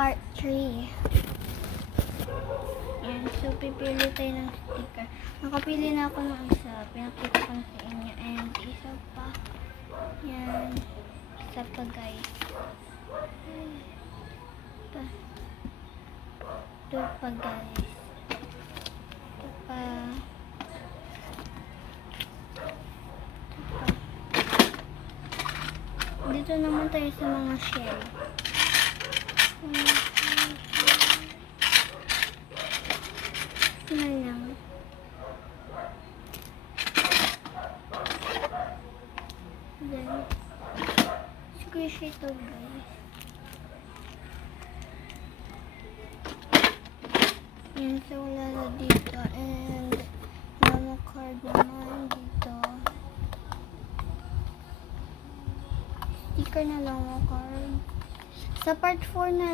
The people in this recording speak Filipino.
part 3. Ayan, so pipili tayo ng sticker. Nakapili na ako ng isa. Pinakita ko na sa inyo. And isa pa. Yan. Isa pa guys. Ito pa guys. Ito pa. Dito naman tayo sa mga shell. Na lang. Then, squish ito guys. Yan, so wala na dito. And, mama card naman dito. Sticker na lang mo card. Sa part 4 na